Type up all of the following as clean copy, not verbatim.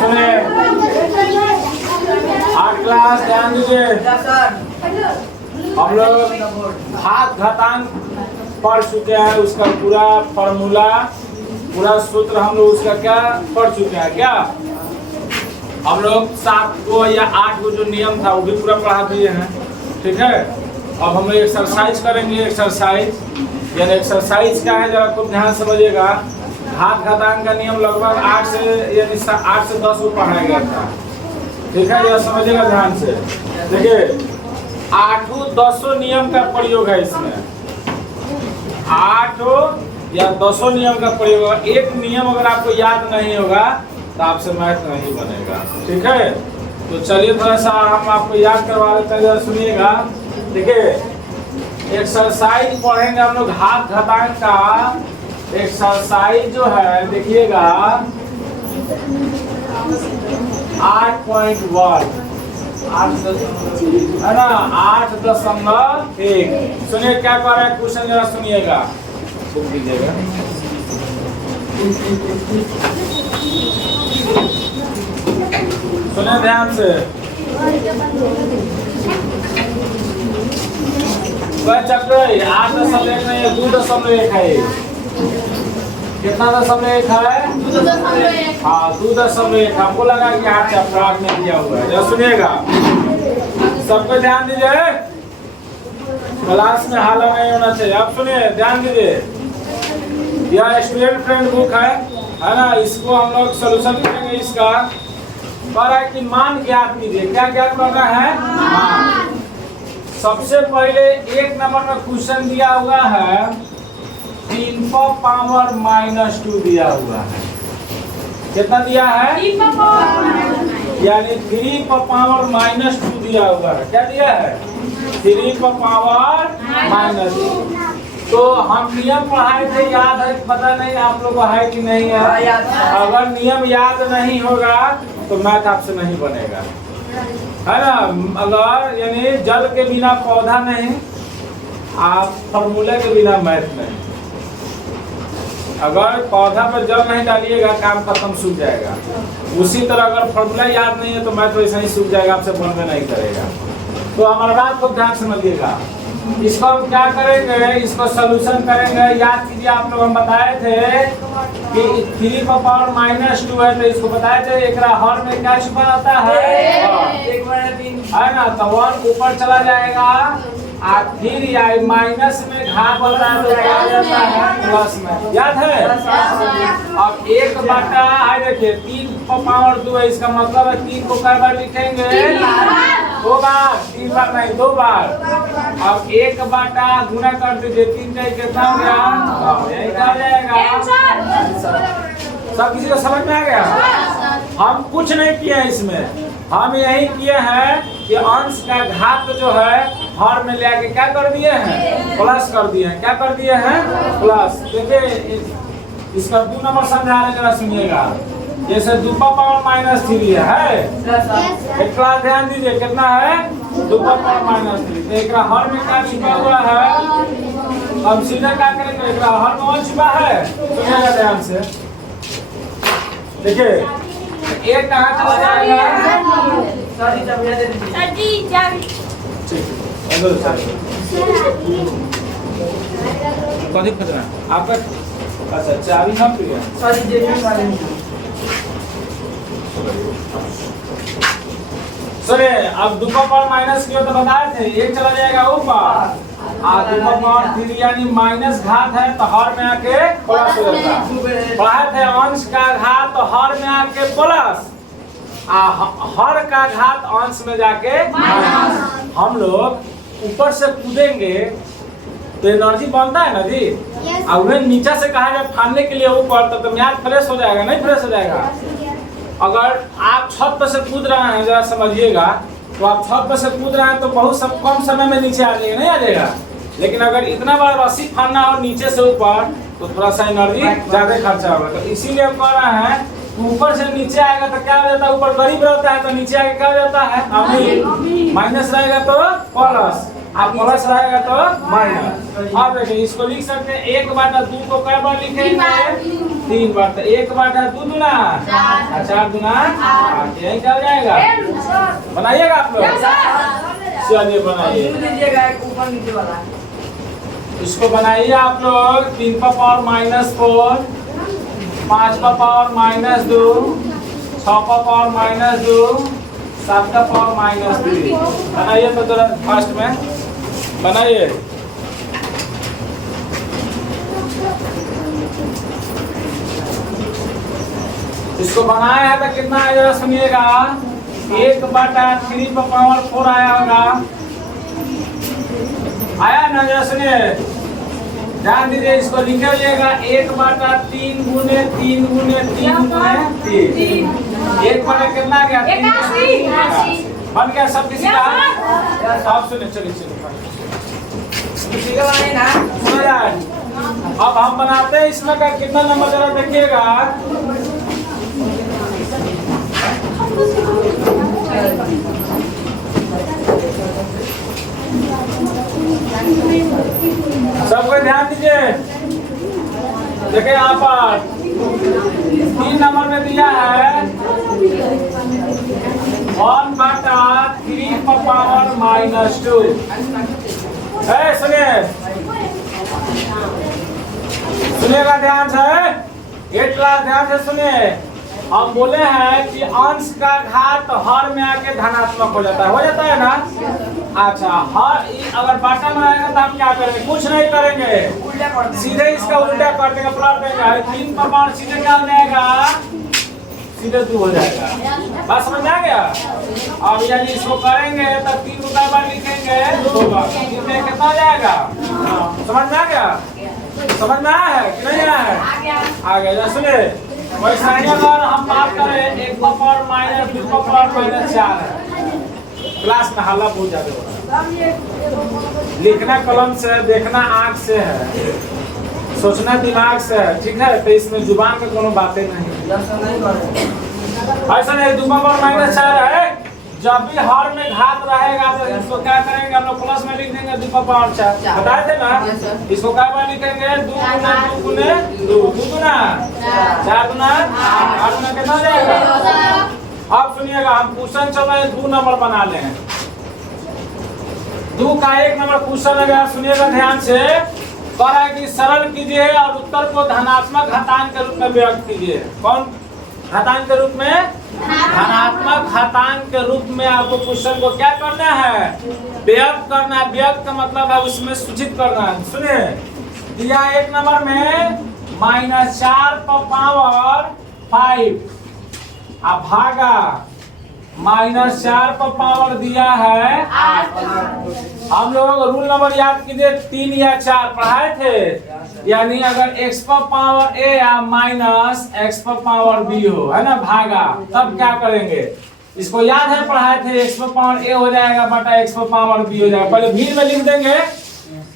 सुने 8 क्लास ध्यान दीजिए। हम लोग घात घातांक पढ़ चुके हैं, उसका पूरा फॉर्मूला पूरा सूत्र हम लोग उसका क्या पढ़ चुके हैं। क्या हम लोग 7 को या 8 को जो नियम था वो भी पूरा पढ़ा दिए हैं। ठीक है, अब हम लोग एक्सरसाइज करेंगे। एक्सरसाइज यानी एक्सरसाइज क्या है जरा खूब ध्यान समझिएगा। घात घातांक का नियम लगभग 8 से यानी 8 से 10 को पढ़ाया गया था। ठीक है, जरा समझिएगा ध्यान से। देखिए 8 10 नियम का प्रयोग है इसमें। 8 या 10 नियम का प्रयोग होगा। एक नियम अगर आपको याद नहीं होगा तो आपसे मैथ नहीं बनेगा। ठीक है, तो चलिए थोड़ा सा हम आपको याद करवा लेते हैं, जरा सुनिएगा। देखिए एक्सरसाइज पढ़ेंगे हम लोग घात घातांक का। एक्सरसाइज जो है देखिएगा 8.1 है ना, 8.1। सुनिए क्या कह रहा है क्वेश्चन, जरा सुनिएगा। बुक दीजिएगा। सुनिए ध्यान से। चक्र 8.1 नहीं है, 2.1 है। कितना 2.1 है? हाँ 2.1। हमको लगा कि 8 चैप्टर 8 में दिया हुआ है। सुनिएगा सबको ध्यान दीजिए, क्लास में हाला नहीं होना चाहिए। अब सुनिए ध्यान दीजिए, यह स्टूडेंट फ्रेंड बुक है ना, इसको हम लोग सोल्यूशन करेंगे। इसका कह रहा है कि मान ज्ञात कीजिए। क्या ज्ञात करना है? मान। सबसे पहले 1 नंबर में क्वेश्चन दिया हुआ है 3 पर पावर -2 दिया हुआ है। कितना दिया है? 3 पर यानी 3 पर पावर -2 दिया हुआ है। क्या दिया है? 3 पर पावर -2। तो हम नियम पढ़ाए थे, याद है पता नहीं आप लोग को है कि नहीं है? अगर नियम याद नहीं होगा तो मैथ आपसे नहीं बनेगा, है ना। अगर यानी जल के बिना पौधा नहीं, आप फॉर्मूले के बिना मैथ नहीं। अगर पौधा पर जल नहीं डालिएगा काम खत्म, सूख जाएगा। उसी तरह अगर फॉर्मूला याद नहीं है तो मैथ वैसे ही सूख जाएगा, आपसे बनबे नहीं करेगा। तो हमारा बात को ध्यान समझिएगा। इसको हम क्या करेंगे, इसको सोल्यूशन करेंगे। याद कीजिए आप लोग हम बताए थे कि 3 पर पावर -2 है, तो इसको बताए थे एक हर में क्या छुपा रहता है ना, तो 1 ऊपर चला जाएगा और फिर या माइनस में घात होता है तो क्या जाता है प्लस में। याद है? अब 1/, देखिए 3 पर पावर 2 है, इसका मतलब है 3 को कई बार लिखेंगे? 2 बार। 3 बार नहीं, 2 बार। अब 1/, गुना कर दीजिए, 3 का कितना हो गया? यही आ जाएगा। सब किसी को समझ में आ गया? हम कुछ नहीं किए हैं इसमें, हम यही किए हैं कि अंश का घात जो है हर में लेके क्या कर दिए हैं? प्लस कर दिए हैं। क्या कर दिए हैं? प्लस। देखिए इसका 2 नंबर समझाने जरा सुनिएगा। जैसे 2 पर पावर -3 है, एक क्लास ध्यान दीजिए कितना है? 2 पर पावर -3। तो एक हर में क्या छिपा हुआ है? हम सीधा क्या करेंगे, एक हर में 1 छिपा है। सुनिएगा ध्यान से। देखिए एक कहाँ चला जाएगा? कौन खतरा आपका? अच्छा चाबी हम सुनिए, अब 2 पर पावर माइनस किया तो बताए थे 1 चला जाएगा ऊपर, 2 पर पावर 3 यानी माइनस घात है तो हर में आके प्लस हो जाता है। पढ़ाए थे अंश का घात तो हर में आके प्लस, हर का घात अंश में जाके माइनस। हम लोग ऊपर से कूदेंगे तो एनर्जी बनता है ना जी। और वह नीचे से कहा जाए फाड़ने के लिए ऊपर, तो मैथ फ्रेश हो जाएगा नहीं? फ्रेश हो जाएगा। अगर आप छत पर से कूद रहे हैं, जरा समझिएगा, तो आप छत पर से कूद रहे हैं तो बहुत कम समय में नीचे आ जाएगा, नहीं आ जाएगा। लेकिन अगर इतना बड़ा रस्सी फाड़ना हो नीचे से ऊपर तो थोड़ा सा एनर्जी ज्यादा खर्चा होगा। तो इसीलिए हम कह रहे हैं ऊपर से नीचे आएगा तो क्या हो जाता है? ऊपर गरीब रहता है तो नीचे आके क्या हो जाता है? अमीर। माइनस रहेगा तो प्लस, आप प्लस रहेगा तो माइनस। अब देखिए इसको लिख सकते हैं 1/2 को कई बार लिखेंगे? 3 बार, तो 1 बार 2 दूना 4 दूना 8, यही क्या हो जाएगा? बनाइएगा आप लोग, चलिए बनाइए, इसको बनाइए आप लोग। 3 का पावर -4, 5 का पावर -2, 6 का पावर -2, 7 का पावर -3। बनाइए तो जरा फास्ट में बनाइए। इसको बनाया है तो कितना आएगा सुनिएगा, 1/3 पर पावर 4 आया होगा, आया ना? जरा सुनिए, ध्यान दीजिए, इसको लिखिएगा 1/3 गुने 3 गुने 3 गुने 3। 1 बटा कितना गया? 3 बन गया सब किसी का। आप सुनिए, चलिए अब हम बनाते हैं इसमें का कितना नंबर जरा देखिएगा। सबको ध्यान दीजिए, देखिए यहाँ पर 3 नंबर में दिया है 1/3 पर पावर -2। सुनिएगा ध्यान से, एक क्लास ध्यान से सुनिए। हम बोले हैं कि अंश का घात हर में आके धनात्मक हो जाता है ना? अच्छा, हर अगर बाटा में आएगा तो हम क्या करेंगे? कुछ नहीं करेंगे, सीधे इसका उल्टा कर देंगे, पलट देंगे। 3 का पावर सीधे क्या हो जाएगा? सीधे 2 हो जाएगा। बात समझ में आ गया? अब यदि इसको करेंगे तो 3 रुपए बार लिखेंगे 2 बार, 3 में कितना हो जाएगा? समझ में आ गया? समझ में आया है कि नहीं आया है? आ गया। सुनिए, वैसा ही अगर हम बात करें 1 का पावर -2, 2 का पावर -4 है, क्लास में हल्ला बहुत ज्यादा हो रहा है। लिखना कलम से, देखना आंख से है, सोचना दिमाग से है, ठीक है? तो इसमें जुबान में कोनो बातें नहीं। ऐसा नहीं, 2 का पावर -4 है, जब भी हर में घात रहेगा तो इसको क्या करेंगे? हम लोग प्लस में लिख देंगे 2 का पावर 4। बताए थे ना? इसको क्या बार लिखेंगे? 2 गुना 2 गुना 4 गुना 8 गुना कितना हो जाएगा? अब सुनिएगा, हम क्वेश्चन चल रहे हैं, 2 नंबर बना लें। 2 का 1 नंबर क्वेश्चन है, सुनिएगा ध्यान से। कह रहा है कि सरल कीजिए और उत्तर को धनात्मक घातांक के रूप में व्यक्त कीजिए। कौन घातांक के रूप में? धनात्मक घातांक के रूप में आपको क्वेश्चन को क्या करना है? व्यक्त करना है। व्यक्त का मतलब है उसमें सूचित करना है। सुनिए, दिया 1 नंबर में -4 पर पावर 5 अब भागा -4 पर पावर दिया है 8। हम लोग रूल नंबर याद कीजिए, 3 या 4 पढ़ाए थे। यानी अगर x पर पावर a या माइनस x पर पावर b हो, है ना, भागा, तब क्या करेंगे? इसको याद है, पढ़ाए थे। x पर पावर a हो जाएगा बटा x पर पावर b हो जाएगा। पहले v में लिख देंगे।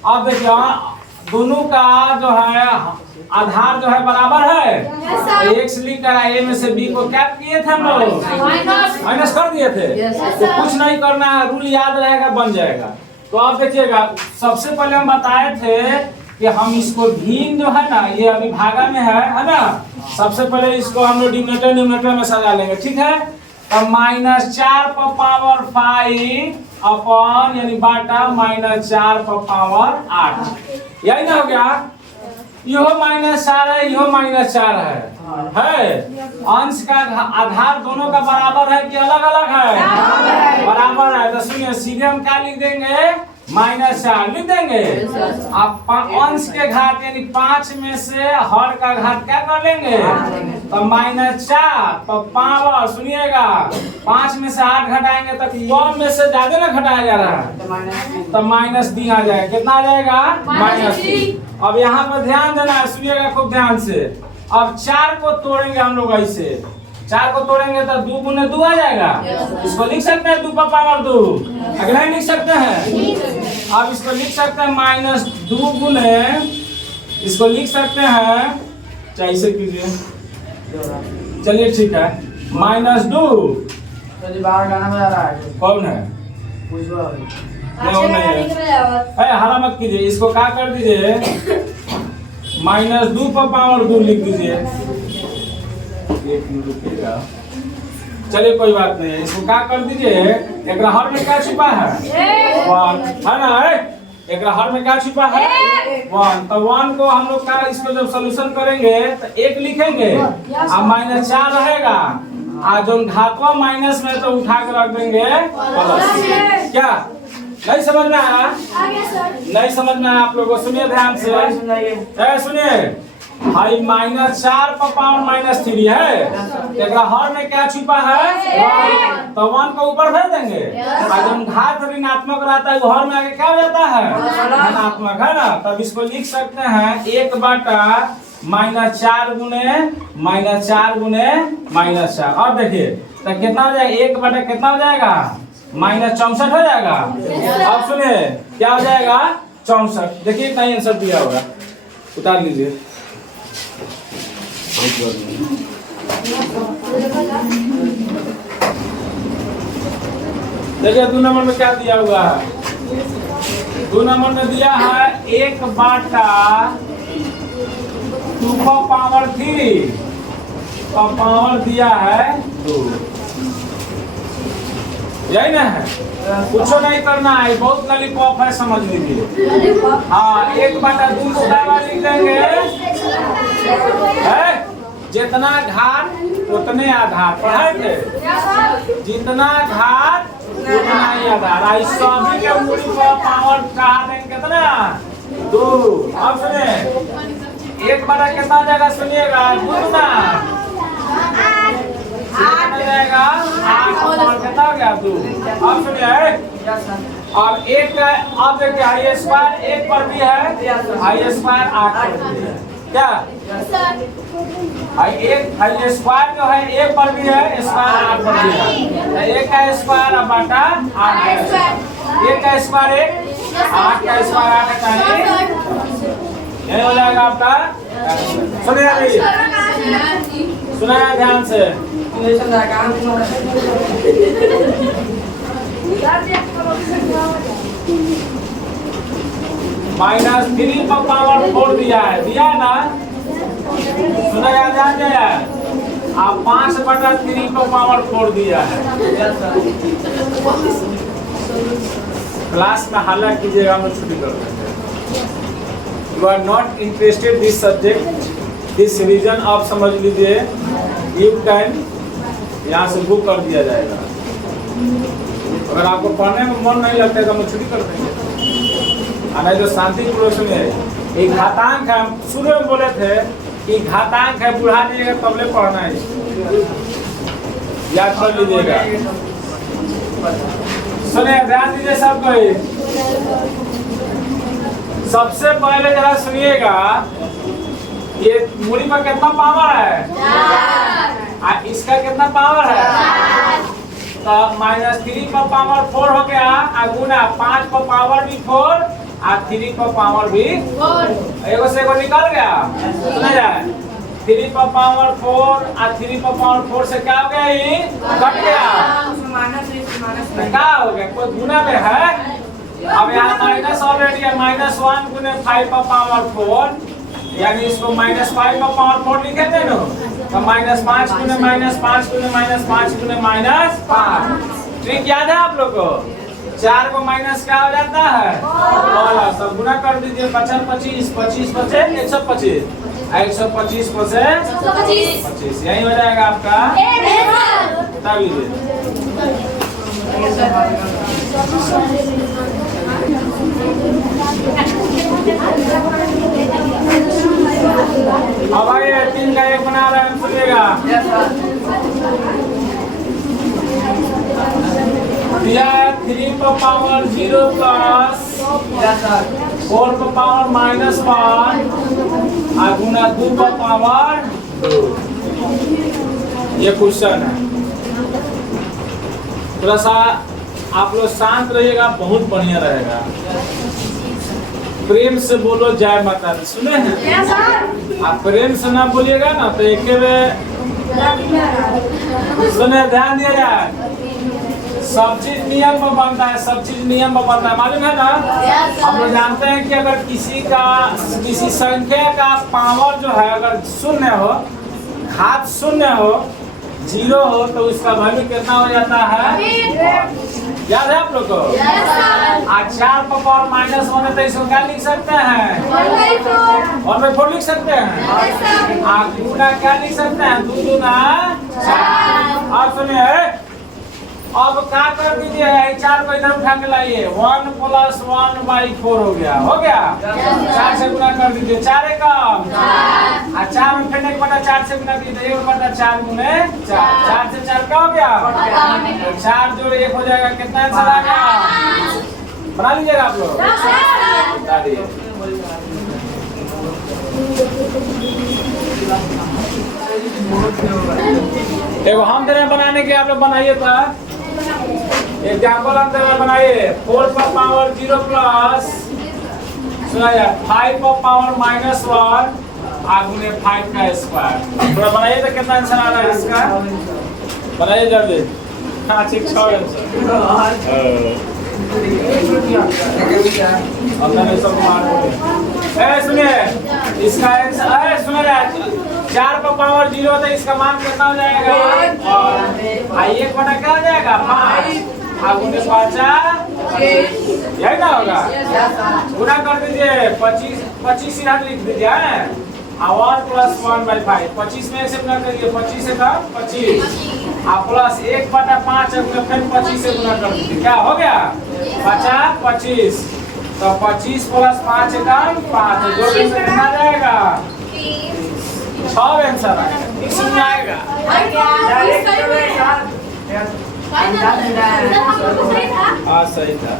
अब देखिए, दोनों का जो है आधार जो है बराबर है। x लिख कर a में से b को क्या किए थे हम लोग? माइनस कर दिए थे। तो कुछ नहीं करना है, रूल याद रहेगा, बन जाएगा। तो आप देखिएगा, सबसे पहले हम बताए थे कि हम इसको भीम जो है ना, ये अभी भागा में है ना? सबसे पहले इसको हम लोग डिनोमिनेटर में सजा लेंगे, ठीक है? अब -4 पर पावर 5 अपॉन यानी बाटा -4 पर पावर 8, यही ना हो गया? यो -4 है, यो -4 है। अंश का आधार दोनों का बराबर है कि अलग अलग है? बराबर है। तो सुनिए, सीधे हम क्या लिख देंगे? -4 लिख देंगे। अब अंश के घात यानी 5 में से हर का घात क्या कर लेंगे? तो -4 पर पावर, सुनिएगा, 5 में से 8 घटाएंगे तो कम में से ज्यादा ना घटाया जा रहा है, तो -d आ जाएगा। कितना आ जाएगा? -d। अब यहाँ पर ध्यान देना है, सुनिएगा खूब ध्यान से। अब 4 को तोड़ेंगे हम लोग ऐसे, 4 को तोड़ेंगे तो 2 गुने 2 आ जाएगा। इसको लिख सकते हैं 2 पर पावर 2, अगला ही लिख सकते हैं। अब इसको लिख सकते हैं -2 गुने, इसको लिख सकते हैं, चाहे इसे कीजिए, चलिए ठीक है, -2 कौन है? नहीं है, हरा मत कीजिए, इसको क्या कर दीजिए -2 पर पावर 2 लिख दीजिए। एक मिनट रुकिएगा, चलिए कोई बात नहीं, इसको क्या कर दीजिए, एक हर में क्या छुपा है 1 है ना, एक हर में क्या छुपा है 1, तो 1 को हम लोग का इसको जब सोल्यूशन करेंगे तो 1 लिखेंगे और -4 रहेगा, और जो घातवा माइनस में तो उठा कर रख देंगे प्लस। क्या नहीं समझ में आया? नहीं समझ में आया आप लोगों को? सुनिए ध्यान से, सुनिए भाई -4 पर पावर -3 है, एक हर में क्या छुपा है 1, तो 1 को ऊपर भेज देंगे, और जब घात ऋणात्मक रहता है हर में आगे क्या हो जाता है धनात्मक, है ना, तब इसको लिख सकते हैं 1 बटा -4 गुने -4। अब देखिए तो कितना हो जाएगा, 1 बटा कितना हो जाएगा -64 हो जाएगा। अब सुनिए क्या हो जाएगा 64। देखिए इतना आंसर दिया होगा, उतार लीजिए। देखिए 2 नंबर में क्या दिया हुआ है, 2 नंबर में दिया है 1 बटा 2 का पावर 3 का पावर दिया है 2, यही ना है, कुछ नहीं करना है, बहुत लॉलीपॉप है, समझ लीजिए। हाँ 1 बटा 2 को लिख देंगे, जितना घात उतने आधार, पढ़े थे, जितना घात उतना ही आधार, सभी के मूल पर पावर चढ़ा देंगे कितना 2। अब सुनिए 1 बटा कितना हो जाएगा, सुनिएगा गुना जाएगा 8 और कितना हो गया 2। अब सुनिए और 1 का, अब देखिए हाई स्क्वायर 1 पर भी है, हाई स्क्वायर 8 पर भी है, क्या हाई स्क्वायर जो है 1 पर भी है, स्क्वायर 8 पर भी है, 1 का स्क्वायर बटा 8, 1 का स्क्वायर 1, 8 का स्क्वायर 8 का यही हो जाएगा आपका। सुनिए सुना ध्यान से, -3 पर पावर 4 दिया है ना, सुना ध्यान दिया है, आप 5 बटा 3 पर पावर 4 दिया है। क्लास में हल्ला कीजिएगा, हम छुट्टी कर देंगे। You are not interested this subject, this reason आप समझ लीजिए, गिव टाइम, यहाँ से बुक कर दिया जाएगा। अगर आपको पढ़ने में मन नहीं लगता है तो हम छुट्टी कर देंगे, नहीं तो शांतिपूर्वक सुनिए। एक घातांक है, हम शुरू में बोले थे कि घातांक है, बुढ़ा दीजिएगा तबले पढ़ना है, याद कर लीजिएगा। सुनिए ध्यान दीजिए सब कोई, सबसे पहले जरा सुनिएगा, ये मूली पर कितना पावर है, इसका कितना पावर है, तो -3 पर पावर 4 हो गया, गुना 5 पर पावर भी 4 और 3 पर पावर भी 4, एगो से एगो निकल गया, सुना जाए 3 पर पावर 4 और 3 पर पावर 4 से क्या हो गया, ये कट गया, क्या हो गया, कोई गुना में है। अब यहाँ माइनस ऑलरेडी है, -1 गुने 5 पर पावर 4, यानी इसको -5 पर पावर 4 लिखे थे ना, तो -5 गुने -5 गुने -5 गुने -5। ट्रिक याद है आप लोग को, 4 को माइनस क्या हो जाता है वाला, सब गुना कर दीजिए, 55 25 25 बचे 125, 125 बचे 125, यही हो जाएगा आपका। बता लीजिए अब आइए 3 का 1 बना रहे हैं, सुनिएगा। दिया है 3 पर पावर 0 प्लस 4 पर पावर -1 और गुना 2 पर पावर 2। ये क्वेश्चन है, थोड़ा सा आप लोग शांत रहिएगा, बहुत बढ़िया रहेगा। प्रेम से बोलो जय माता दी, सुने हैं? आप प्रेम से ना बोलिएगा ना तो एक सुने, ध्यान दिया जाए, सब चीज नियम में बनता है, सब चीज नियम में बनता है, मालूम है ना। हम लोग जानते हैं कि अगर किसी संख्या का पावर जो है अगर शून्य हो, घात शून्य हो, 0 हो, तो उसका वैल्यू कितना हो जाता है? याद है आप लोग को? 4 पर पावर -1 है तो इसको क्या लिख सकते हैं? 1/4 लिख सकते हैं। गुना क्या लिख सकते हैं? 2 दूना 4। और सुनिए, अब क्या कर दीजिए, 4 को इधर उठा के लाइए, 1 + 1/4 हो गया, हो गया। 4 से गुना कर दीजिए, 4 एकम 4 में फिर 1/4 से गुना कीजिए, 1/4 गुने 4, 4 से 4 क्या हो गया? 4 जोड़ 1 हो जाएगा, कितना आंसर आ गया? बना लीजिएगा आप लोग, बता दिए। देखो हम दे रहे हैं बनाने के, आप लोग बनाइए। तो एग्जाम्पल हम दे रहे हैं, बनाइए। 4 पर पावर 0 प्लस 5 पर पावर -1 आगुने 5 का स्क्वायर। थोड़ा बनाइए तो कितना आंसर आ रहा है इसका? बनाइए जल्दी। हाँ ठीक, 6 आंसर। सुनिए इसका आंसर, सुनिए 4 पर पावर 0 होता है, इसका मान कितना हो जाएगा? और 1 बटा क्या हो जाएगा? 5 आगुने 5 यही ना होगा। गुना कर दीजिए, 25 इधर लिख दीजिए, 1 + 1/5, 25 में से गुना करिए, 25 से 25 प्लस 1/5 फिर 25 से गुना कर दीजिए, क्या हो गया? 50 25, तो 25 + 5 एकम 5, जो भी कितना जाएगा? 6 आंसर आएगा, इसमें आएगा। हाँ सही था।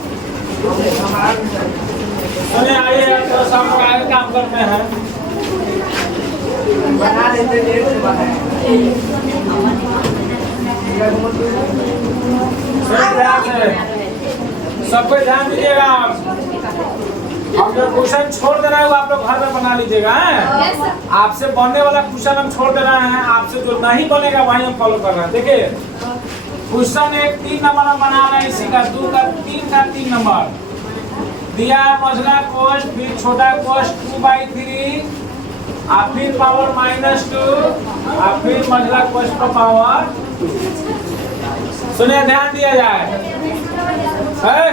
सुनिए आइए तो शाम को आगे काम करते हैं। बना लेते सबको ध्यान दीजिएगा। हम जो क्वेश्चन छोड़ दे रहे हैं वो आप लोग घर में बना लीजिएगा। आपसे बनने वाला क्वेश्चन हम छोड़ दे रहे हैं, आपसे जो नहीं बनेगा वही हम फॉलो कर रहे हैं। देखिए क्वेश्चन 1 3 नंबर हम बना रहे हैं, इसी का 2 का 3 का 3 नंबर दिया, मझला कोष्ठ, फिर छोटा कोष्ठ 2/3, फिर पावर -2, फिर मझला कोष्ठ पर पावर 2। सुनिए ध्यान दिया जाए है,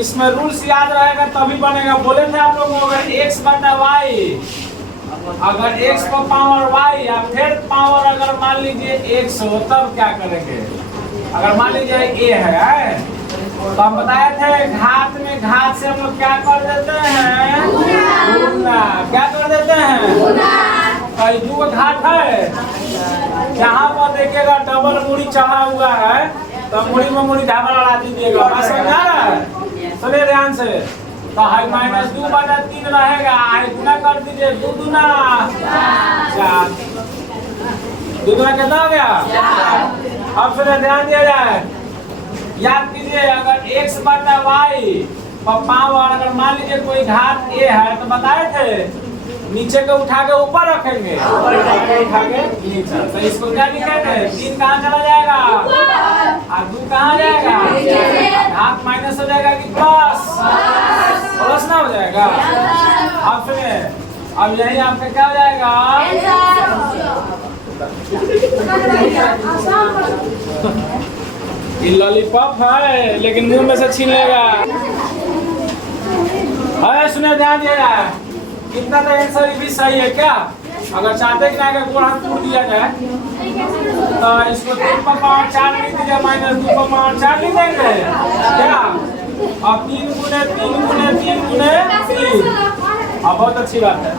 इसमें रूल्स याद रहेगा तभी बनेगा। बोले थे आप लोगों को अगर x/y, अगर x पर पावर y या फिर पावर अगर मान लीजिए x हो तब क्या करेंगे? अगर मान लीजिए a है तो हम बताए थे घात में घात से हम लोग क्या कर देते हैं? गुना। क्या कर देते हैं? गुना। 2 घात है, जहाँ पर देखिएगा डबल मुड़ी चढ़ा हुआ है तो मुड़ी में मुड़ी ढाबा लड़ा दीजिएगा, समझा रहा है? सुनिए ध्यान से, तो -2/3 रहेगा, गुना कर दीजिए, 2 दूना 4, 2 दूना कितना हो गया? अब सुनिए ध्यान दिया जाए, याद कीजिए अगर x/y पर पावर अगर मान लीजिए कोई घात a है तो बताए थे नीचे को उठा के ऊपर रखेंगे, उठा के नीचे, तो इसको क्या लिखेंगे? 3 कहाँ चला जाएगा? और 2 कहाँ जाएगा? घात माइनस हो जाएगा कि प्लस? प्लस ना हो जाएगा। अब सुनिए, अब यही आपका क्या हो जाएगा? ये लॉलीपॉप है लेकिन मुंह में से छीन लेगा। सुनिए ध्यान दिया जाए, कितना तो आंसर भी सही है क्या? अगर चाहते कि ना गोड़ हाथ टूट दिया जाए तो इसको 3 पर पावर 4 लिख दीजिए, -2 पर पावर 4 लिख देंगे क्या? अब 3 गुने 3 गुने 3 गुने 3, अब बहुत अच्छी बात है।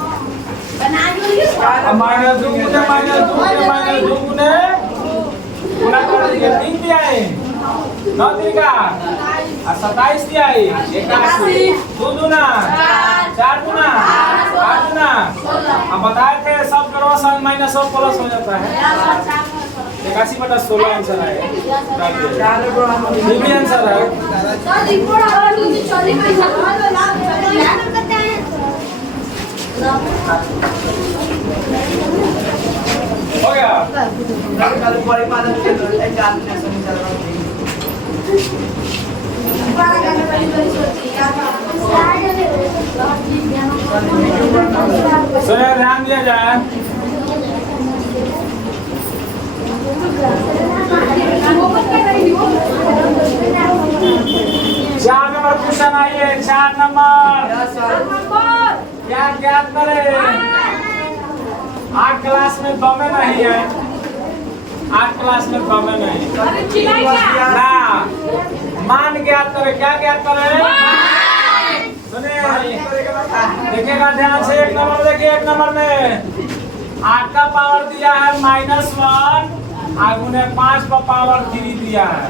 अब -2 गुने -2 गुने गुना कर दीजिए, 3 भी आए 9 3 और 27 दिया 81, 2 दूना 4 दूना 8 दूना। हम बताए थे सब करो सब माइनस और प्लस हो जाता है। 81/16 आंसर आएगा, ये भी आंसर है। हो गया। सुनिए, ध्यान दिया जाए। चार नंबर क्वेश्चन आइए, 4 नंबर। क्या ज्ञात करें? 8 क्लास में दमे नहीं है, 8 क्लास में दमे नहीं ना। मान ज्ञात करें, क्या ज्ञात करें? सुनिए, देखिएगा ध्यान से, 1 नंबर देखिए, 1 नंबर में 8 का पावर दिया है -1, आगू ने 5 का पावर 3 दिया है।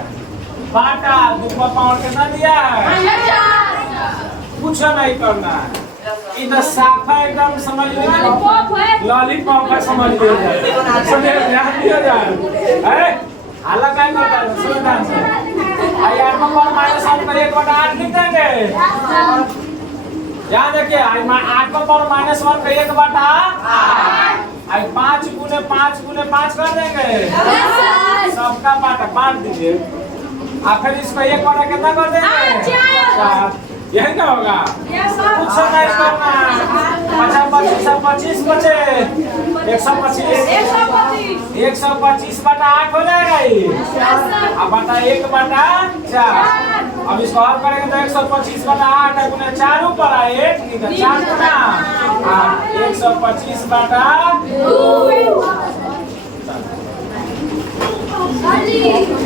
बाटा 2 का पावर कितना दिया है? कुछ नहीं करना है, इधर साफा एकदम समझ लीजिए, लॉलीपॉप का समझ लीजिए। सुनिए, ध्यान दिया जाए, हालांकि क्या करता है, सुनिए ध्यान से। आई 8 का पावर -1 पर 1/8 लिख देंगे। यहाँ देखिए, 8 का पावर -1 का 1/8, 5 गुने 5 कर देंगे, सबका बाटा बांट दीजिए। आखिर इसको 1 बटा कितना कर देंगे? 4। यही ना होगा, कुछ नहीं करना। 25 बचे 125 बटा 8 हो जाएगा ये। अब बटा 1/4। अब इसको हल करेंगे तो 125 बटा 8 गुने 4 ऊपर आए, 4 गुना 125 बटा 2।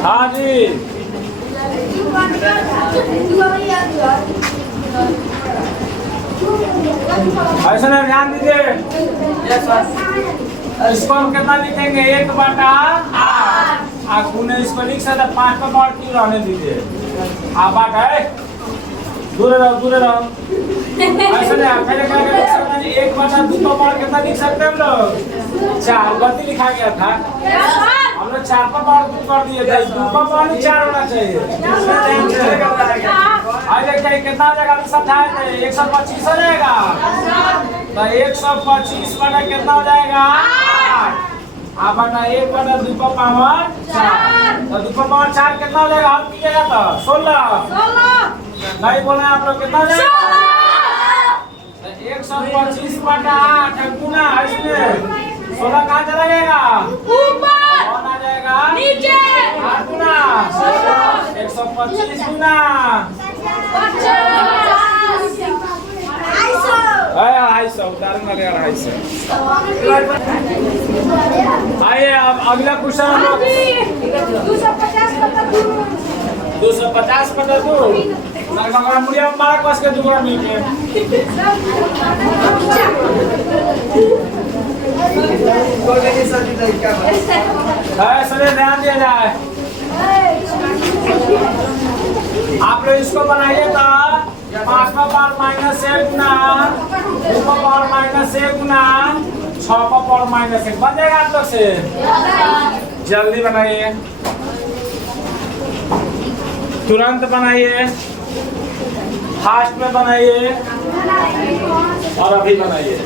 हाँ जी, ऐसा ना, ध्यान दीजिए। इसको हम कितना लिखेंगे? 1/8 गुने, इसको लिख सकते 5 का पावर क्यों रहने दीजिए। बाटा है, दूर रहो। ऐसा नहीं, पहले क्या लिख सकते हैं? 1/2 का पावर कितना लिख सकते हैं हम लोग? 4। गलती लिखा गया था, हम लोग 4 का पावर 2 कर दिए थे। 2 का पावर 4 होना चाहिए। देखिए कितना हो जाएगा, समझाए थे, 125 हो जाएगा। तो 125 बटा कितना हो जाएगा? 8। बटा 1/2 का पावर 4। तो 2 का पावर 4 कितना हो जाएगा? हल कीजिएगा तो 16 नहीं बोले आप लोग, कितना हो जाएगा? 125 बटा 8 गुना, इसमें 16 कहाँ चला जाएगा? ऊपर। कौन आ जाएगा? नीचे। 8 गुना 125 गुना 250 उतारूंगा 250। आइए अब अगला क्वेश्चन 250 बटा 2 मुड़िया में 12 कस के दूसरा मिलके सभी ध्यान दिया जाए। आप लोग इसको बनाइए तो 5 का पावर -1 गुना 2 का पावर -1 गुना 6 का पावर -1 बन जाएगा आप लोग से। जल्दी बनाइए, तुरंत बनाइए, फास्ट में बनाइए और अभी बनाइए।